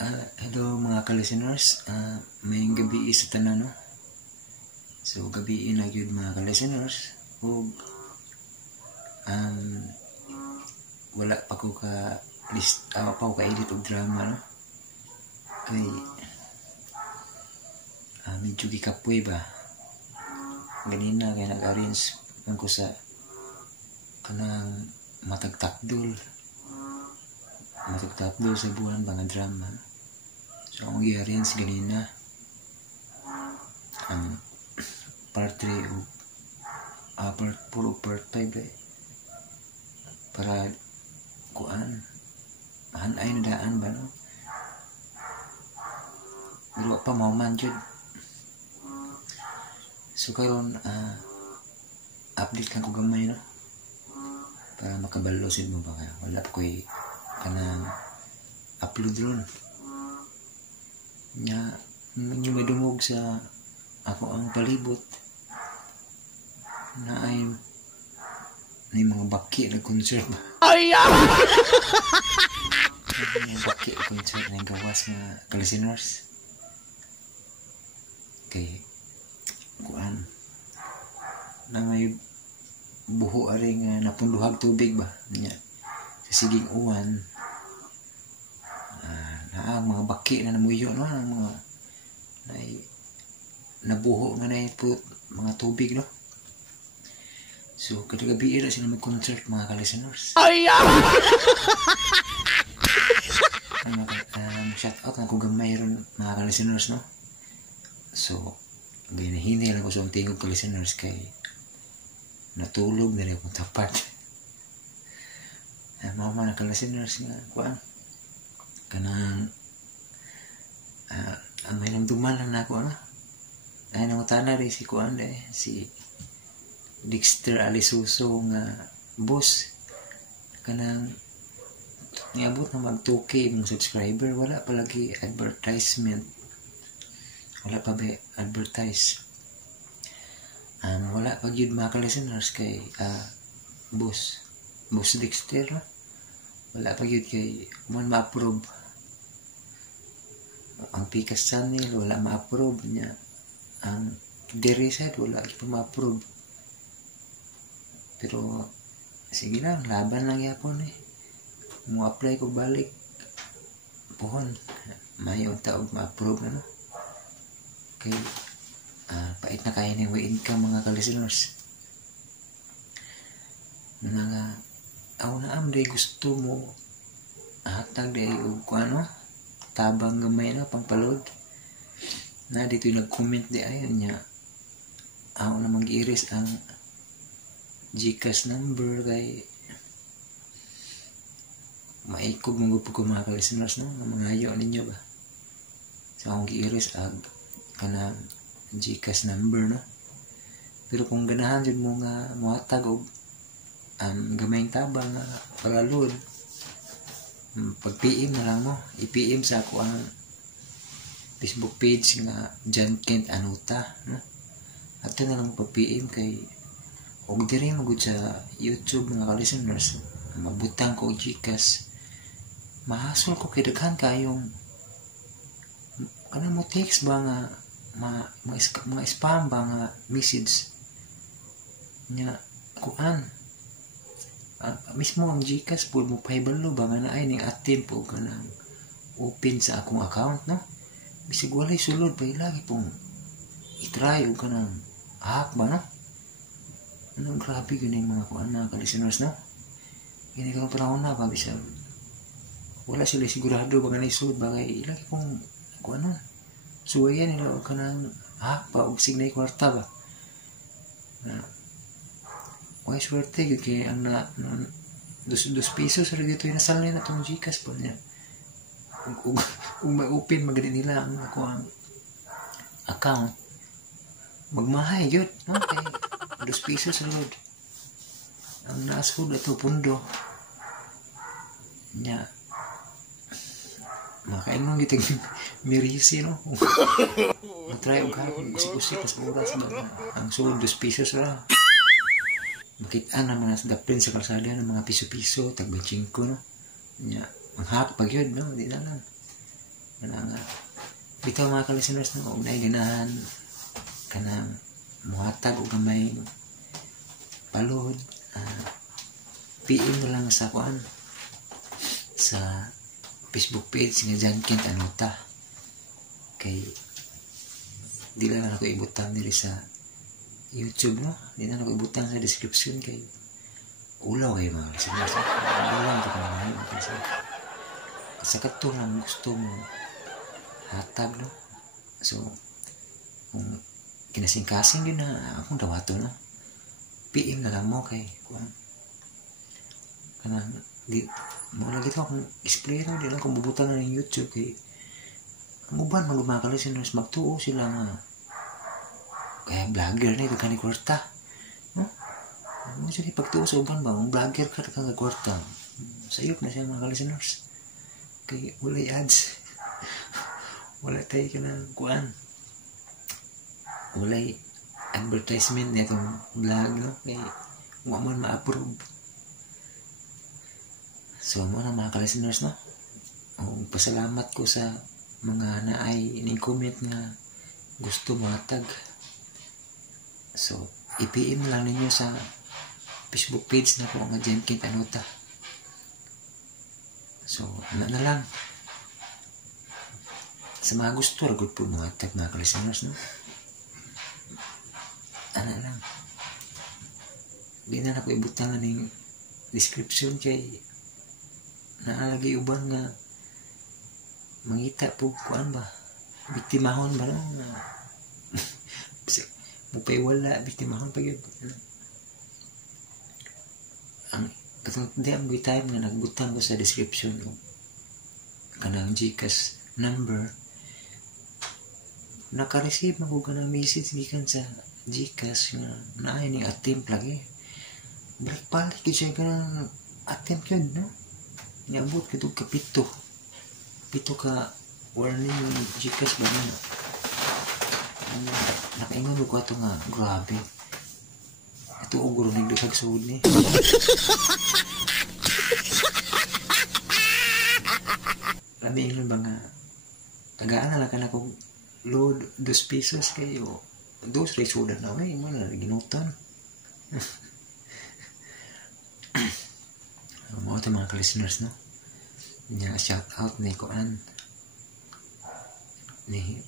Hello mga ka-listeners, mayong gabi sa tanan, no? So gabi na gyud mga ka-listeners ug wala pa ko ka list pa ko ka edit og drama, no? Kay medyo gikapoy ba ganina kay nag-arrange man ko sa kanang matagtakdol sa buwan mga drama. So ang i-arrange ganina part 3 o part 4 o part 5 para kuan mahanay na daan ba, no? Pero pa mauman jud. So karon update kan ko gamay, no? Para makabalosid mo ba kaya wala pa ko'y kanang upload ron nya medyo madumog sa ako ang palibot na ay mga baki na concert ba mga baki na concert na gawas nga ka-listeners kay kuan na may buho ari nga napunduhag tubig ba nya sa siging uwan na ang mga baki na namuyo, no? Ang mga nabuho nga na mga tubig, no? So kada gabi ira sila mag-concert mga ka-listeners. Shout out na ko gamay ron mga ka-listeners, no? So ginahinay lang ko sa tingog ka-listeners kay natulog na rin akong tapat. Mama na ka-listeners nga kuan kanang ang may nagduman lang na ako, ano? Ay nangutana rin si kuan si Dexter Alisuso nga boss kanang niabot na mag 2K mong subscriber, wala pa lagi advertisement, wala pa ba advertise, wala pa yun mga ka-listeners kay boss Dexter, no? Wala pa yun kay man ma-approve ang Pikas channel, wala ma-approve niya ang Dereside, wala pa ma-approve. Pero sige lang, laban lang yapon mo apply ko balik pohon mayon taog ma-approve na, no? Kay pait na kaya ng income mga ka-listeners nga aw na amday gusto mo hatag day og kuano tabang gamay na pangpalod na dito yung nag-comment di ayon niya aw na mag-iris ang GCash number kay maikog mong ko mga ka-listeners, no? Mga ayo ninyo ba sa akong gi-iris ag kana GCash number, no? Pero kung ganahan jud mo nga mohatag og gamayng tabang nga palalod, pag-PM na lang mo, i-PM sa ako ang Facebook page nga John Kent Anuta, no? At na lang pag-PM kay og diri magud sa YouTube mga ka-listeners mabutang ko og GCash mahasol ko kay daghan kayong kanang mo text ba nga mga spam ba nga message nya kuan mismo ang GCash po mo pahibalo ba nga na ay ning atin po kanang open sa akong account, no? Bisig walay sulod pa lagi pong i-try o kanang hack ba, no? Ano grabe ganing mga kuan mga ka-listeners, no? Hindi ka panahon na ba bisag wala sila sigurado ba nga sulod ba kay lagi pong kuan no? Suwayan nila o kanang hack pa o signay kwarta ba na why swerte yun kaya ang na 2 pesos rin dito yung nasalin na itong GCash po niya kung ma-open magaling nila ang ako ang account magmahay yun, no? Kaya 2 pesos rin ang nasud ito pundo niya makain mo giting mirisi, no? Matry og hapon usik-usik pas oras ba ang sud 2 pesos ra makita naman sa daplin sa kalsada ng mga piso-piso tag 25, no? Nya ang hack pag yun, no? Di na lang nga bitaw mga ka-listeners na unay ganahan kanang muhatag o gamay palod, PM na lang sa kuan sa Facebook page nga John Kent Anuta, kay di lang ako ibutang diri sa YouTube, no? Di na ako ibutang sa description kay ulaw kayo mga listeners. Ulaw ito ka naman kasi sa kato lang gusto mo hatag, no? So kung kinasing-kasing yun na akong dawato, no? PM na lang mo kay kuan kanang di mo lagi ito akong explainer, di lang kung bubutang na ng YouTube kay ang uban mga ka-listeners magtuo sila nga kaya vlogger na ito ka ni kwarta, no? Mo siya pagtuo sa uban ba ang vlogger ka nga kwarta sayop na siya mga ka-listeners kay walay ads wala tayo ka ng kuan, walay advertisement na itong vlog, no? Kay huwag man ma-approve. So mo na mga ka-listeners, no? Pasalamat ko sa mga naay ni-comment nga gusto matag. So i-PM lang ninyo sa Facebook page na po nga John Kent Anuta. So ano na lang sa mga gusto ragod po matag mga ka-listeners, no? Ano lang di na ako ibutang ng description kay naalagay uban nga mangita po kuan ba biktimahon ba, no? Mupay wala biktimahon pag yun ang katong di ang time nga nagbutang ko sa description kanang GCash number naka-receive na ko kanang message gikan sa GCash nga naay ning attempt lagi balik siya ka ng attempt yun, no? Niabot ka itong kapito ka warning GCash ba na nakaingon ko ito nga grabe ito o guro nagdusag sa hud ni labi ingon ba nga tagaan na lang ka na kong load 2 pesos kayo 2 resudan na may man na ginutan mo ito mga ka-listeners, no? Nya shout out ni Kuan ni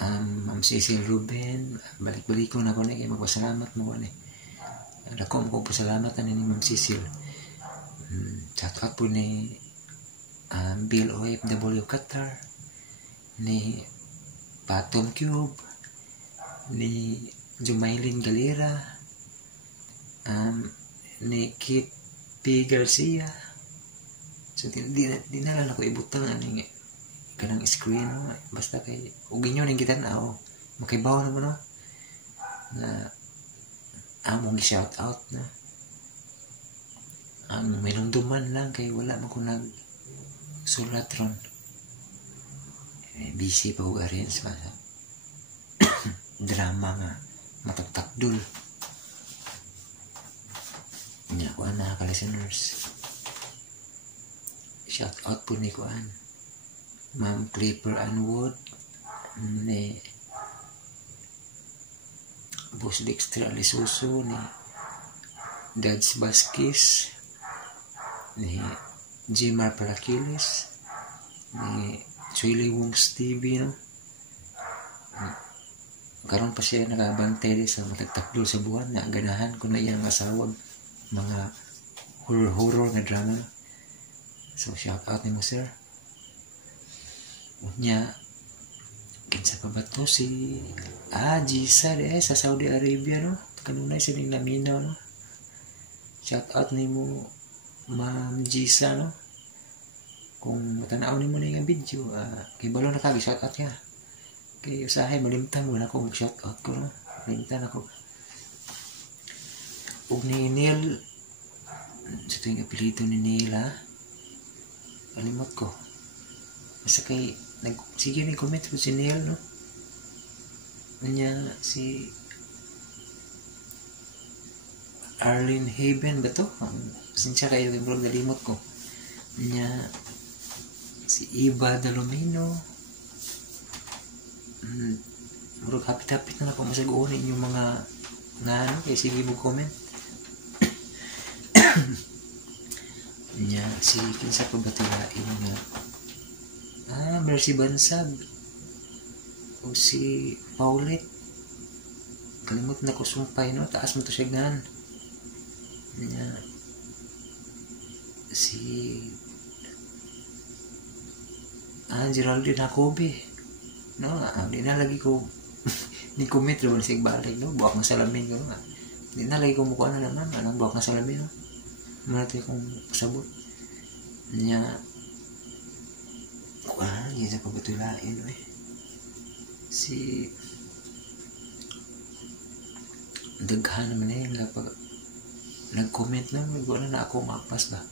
Ma'am Cecil Ruben, balik-balik ko na ko na kay magpasalamat mo ni ako mo pasalamat ni Ma'am Cecil. Shout out po ni Bill OFW Qatar, ni Patom Cube, ni Jumaylin Galera, ni Kit P. Garcia. So di na lang ako ibutang aning kanang screen, no? Basta kay ugin nyo ning kita na makaibaw naman, no? Na among shout out na ang minumduman lang kay wala man ko nag sulat ron busy pa ko rin sa drama nga matagtakdol niya ko mga ka-listeners. Shout out po ni Kuan Ma'am Clipper Anwood, ni Boss Dexter Alisuso, ni Dads Baskis, ni Jimar Parakiles, ni Chili Wongs TV, no? Karon pa siya nakabantay sa matagtakdol sa buwan na ganahan ko na iyang asawag mga horror na drama. So shout out ni mo sir. Unya kinsa pa ba to si Jisa sa Saudi Arabia, no? Kanunay sining naminaw, no? Shout out ni mo Ma'am Jisa, no? Kung matanaw ni mo na yung video, kay balo na kagi shout out niya. Kay usahay malimtan mo na ako mag shout out ko, no? Malimtan ako. Ug ni Neil, sa ito yung apelido ni Neil, kalimot ko. Basta kay sige may comment ko si Neil, no? Kanya si Arlene Haven ba to? Sinsya kayo yung blog nalimot ko. Kanya si Iba Dalomino. Murag hapit-hapit na ako masaguon inyong mga nga ano, kaya sige mo comment. Nya si kinsa pa ba tilain nga Mercy Bansag o si Paulit, kalimot na ko sumpay no, taas mo to siya gan. Nya si Geraldine Jacobi no, di na lagi ko ni comment naman siya balik no, buwak ng salamin ko no, di na lagi ko mukha na naman anong buwak ng salamin no, malati akong sabot niya yun sa pagbatulain no si daghan naman eh kapag nag-comment na wala na ako mapas ba.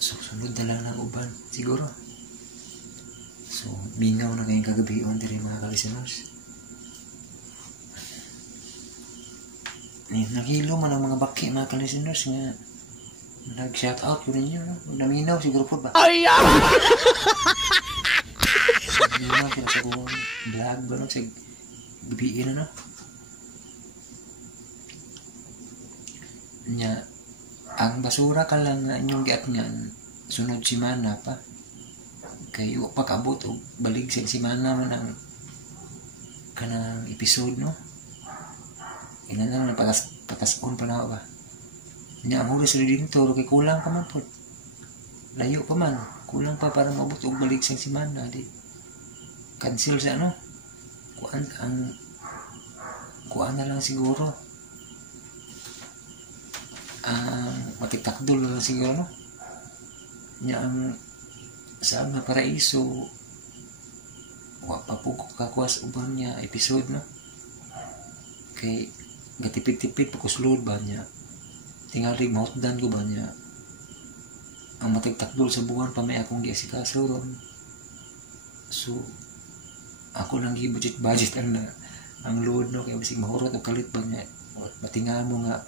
So sunod na lang ng uban siguro. So minaw na ngayong kagabion din mga ka-listeners. Naghilo man ang mga baki mga ka-listeners nga nag-shout out ko ninyo no? Naminaw siguro po ba? Ay! Naminaw kaya sa buong vlog ba no? Sa gabiin na no? Nya ang basura ka lang nga inyong giat nyan sunod simana pa kayo pagabot o balik sa simana man ang kanang episode no, ina naman pataskon pa na ba nya ang hulas rin dito kay kulang pa man po, layo pa man, kulang pa para mabot o balik sa simana di cancel sa ano kuan na lang siguro matitakdol na siguro no, nya ang sa mga paraiso wa pa po kakwas uban niya episode no, kay gatipid-tipid pa kuslod ba niya tingalig mautdan ko ba niya ang matigtakdol sa buwan pa may akong giasikaso ron. So ako lang gi-budget ang load no, kaya basig mahurot o kalit ba niya matingaan mo nga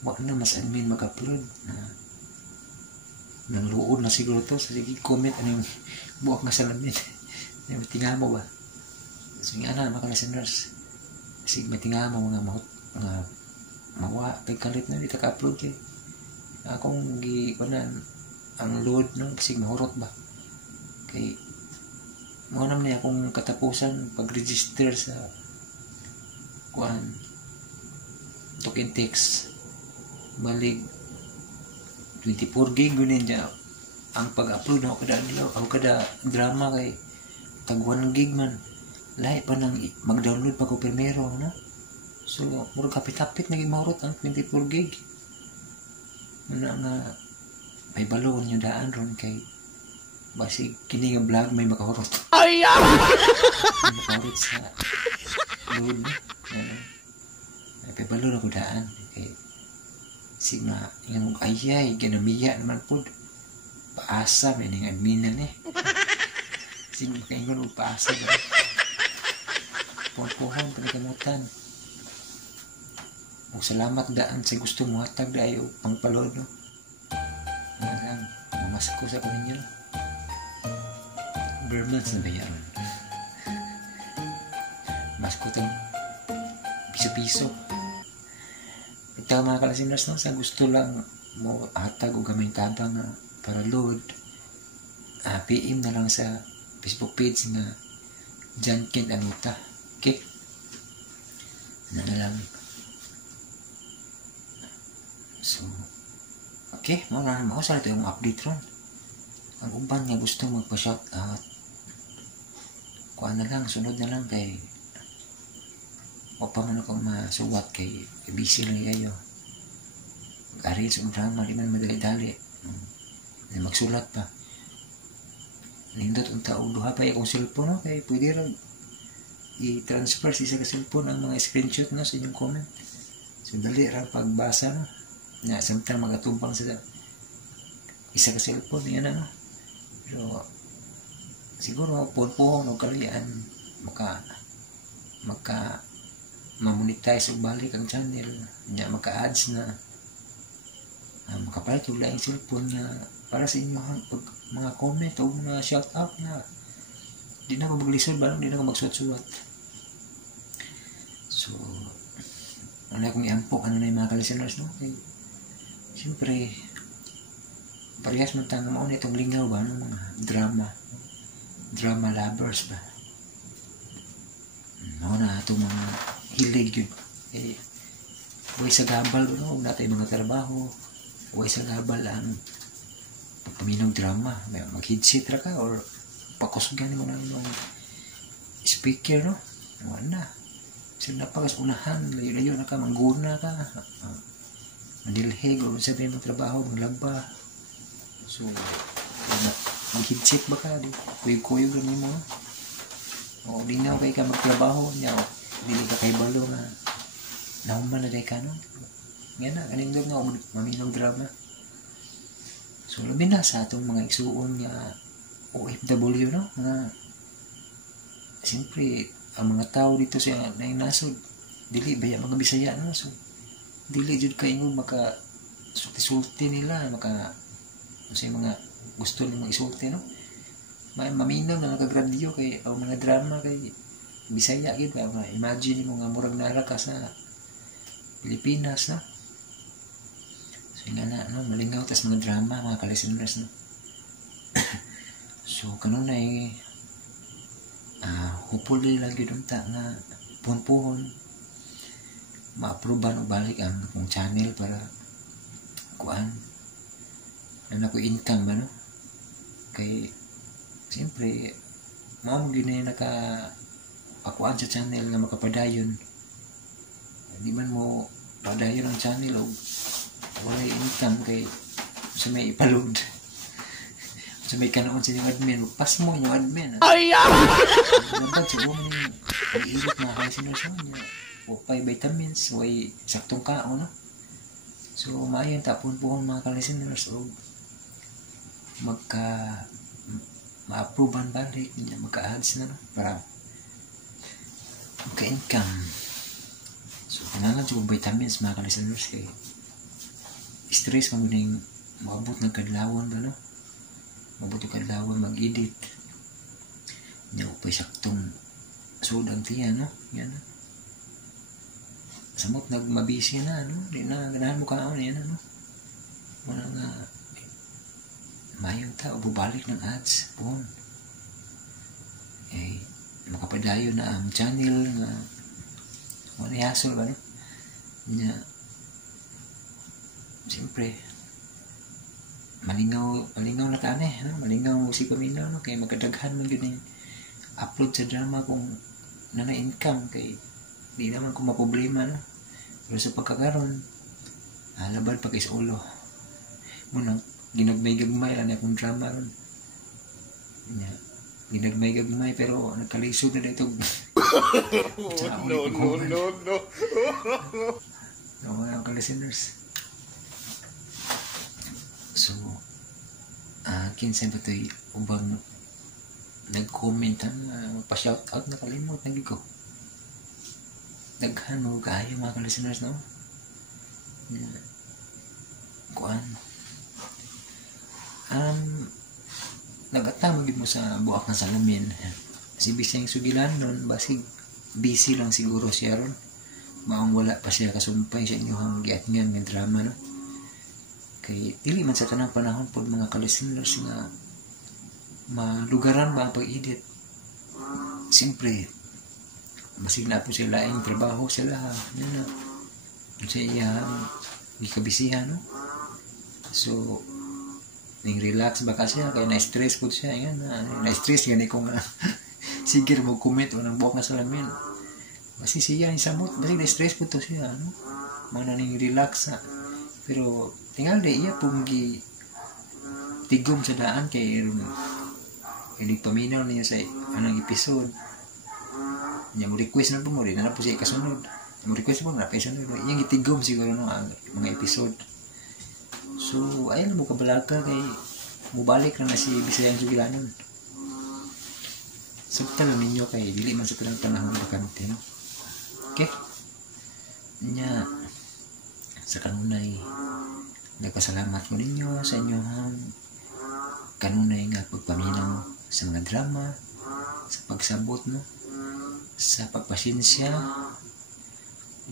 wag na mas admin mag-upload nang luod na siguro to. So sige comment ano yung buwak nga salamin matingaan mo ba. So nga na mga listeners sige matingaan mo mga mawa pagkalit na dito ka-upload kay akong gikunan ang load no, sige mahurot ba kay mo naman niya akong katapusan pag-register sa kuan token text balik 24 gig gunin dyan ang pag-upload ako kada drama kay tag 1 gig man lahi pa nang mag-download pa ko primero na. So murag kapit-kapit naging mahurot ang 24 gig muna nga may balon yung daan ron kay basig kini nga vlog may makahurot may makahurot sa load may balon ako daan kay sigma yung ayay ginamiya naman po paasa may ning adminan sigma kaingon og paasa ba pohon panikamutan o salamat daan sa gusto mo hatag dayo pangpalod no lang mamas ko sa kaninyo Bermans na bayan mas ko tang piso-piso. Ito mga kalasinas no, sa gusto lang mo hatag o gamay tabang para load PM na lang sa Facebook page nga John Kent Anuta. Okay na lang. So okay mo sa ito yung update ron. Ang uban nga gusto magpa-shout out kuha na lang, sunod na lang kay o pa man akong masuwat kay busy lang kayo gari sa drama di man madali-dali magsulat pa nindot unta og duha pa akong cellphone no? Kay pwede rin i-transfer sa isa ka cellphone ang mga screenshot no, sa inyong comment so dali rin pagbasa no? Na samtang magatumpang sa isa ka cellphone yan no? Pero siguro po no kalian maka ma-monetize og balik ang channel nya maka-ads na makapalit yung laing cellphone nga para sa inyo pag mga comment o mga shout out na di na ako maglisod ba, di na ako magsuwat-suwat. So ano akong iampo ano na yung mga ka-listeners, no? Okay. Siyempre parehas man tayo mauna itong lingaw ba ng mga drama lovers ba, mauna itong mga hilig yun huwag sa gabal, no? Huwag natin mga trabaho, huwag sa gabal ang pagpaminong drama, mag-headset ra ka or pakusgan mo na yung speaker, no? Huwag na sila napakas unahan, layo-layo na ka, mangguna ka, mandilhig o sabihin mo trabaho, maglaba. So mag-headset ba ka, kuyog-kuyog lang mo, o di na okay ka magtrabaho niya, o dili ka kay balo na nahuman na day ka, no? Yan na, kaning doon nga maminong drama. So labi na sa atong mga igsuon nga OFW, no? Nga siyempre ang mga tao dito sa nasod dili baya mga Bisaya, no? So dili jud kayo maka sulti nila, maka sa mga gusto nila isulti, no? Maminaw na nagagradyo kay o mga drama kay Bisaya gid ba, imagine mo nga murag nara ka sa Pilipinas, no? So nga na, no? Malingaw tas mga drama, mga ka-listeners, no? So kanunay hopefully lagi dun ta nga puhon-puhon ma-approvean o balik ang akong channel para kuan na ako income ba, no? Kay siyempre mao mo gina naka pakuan sa channel nga makapadayon, di man mo padayon ang channel o wala income kay sa may ipalod sa may kanoon sa yung admin, pas mo yung admin. Ay! Nagdag, siguro mo yung pag-ilit mga ka-listeners niya. Huwag vitamins, huwag saktong kao, no? So, maayon tapon-puhon mga ka-listeners o ma-approvean balik, magka-ads na, no? Para magka-income. So, kailangan siguro vitamins mga ka-listeners kay stress mo yung maabot ng kadlawan ba, no? Mabuti ka lawan mag-edit niya upay saktong sudang tiya, no? Yan, no? Samot nagmabisi na, no? Di na ganahan mo kaon yan, no? Wala nga mayong tao bubalik ng ads pon makapadayo na ang channel nga wala ihasol ba, no? Niya siyempre malingaw na tani, no? Malingaw si paminaw, no? Kaya magkadaghan mo yun yung upload sa drama kung nana-income kay di naman kung maproblema, no? Pero sa pagkakaroon labad pa kay sa ulo muna ginagmay-gagmay lang akong drama ron ginagmay-gagmay pero nagkalisod na dito. No mga ka-listeners. So, kinsa ba ito'y ubang nag-comment pa-shoutout na kalimot na ko. Daghan mo kayo mga ka-listeners, no? Kuan. Nag-atamag mo sa buwak ng salamin. Si Bisayang Sugilan nun, basig busy lang siguro siya ron. Maong wala pa siya kasumpay sa inyong giatngan ng drama, no? Kay dili man sa tanang panahon pod mga ka-listeners nga malugaran ba ang pag-edit. Siyempre basig na po sila ang trabaho sila yan na sa iyang gikabisihan, no? So ning relax ba ka siya kaya na-stress po siya yan na-stress yan ko nga sige mo comment o nang buwak na salamin basi siya yung samot basi na-stress po to siya, no? Mga ning relax na pero tinggal de iya pong tigom sa daan kay paminaw niya sa anong episode niya mo request na po mo rin na po siya kasunod mo request po na kasunod iyang itigom siguro no mga episode. So ayun mo kabalaga kay mubalik na si Bisayang Sugilanon sabtalo ninyo kay dili man sa tanang panahon bakante, no? Okay niya sa kanunay Nagpasalamat ko ninyo sa inyong kanunay nga pagpaminaw sa mga drama, sa pagsabot, no? Sa pagpasensya,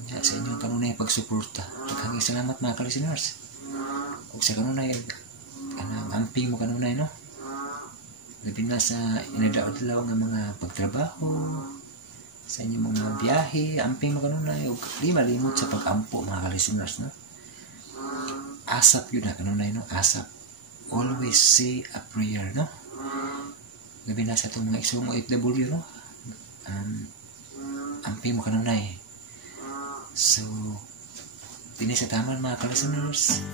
sa inyong kanunay pagsuporta. Daghang salamat mga ka-listeners. Ug sa kanunay, amping mo kanunay, no? Labi na sa inadaw-adlaw nga mga pagtrabaho, sa inyong mga biyahe, amping mo kanunay, ug di malimot sa pag-ampo mga ka-listeners, no? Asap yun na kanunay, no? Asap. Always say a prayer, no? Labi na sa itong mga isong OFW, no? Amping mo kanunay. So, din sa taman mga ka-listeners.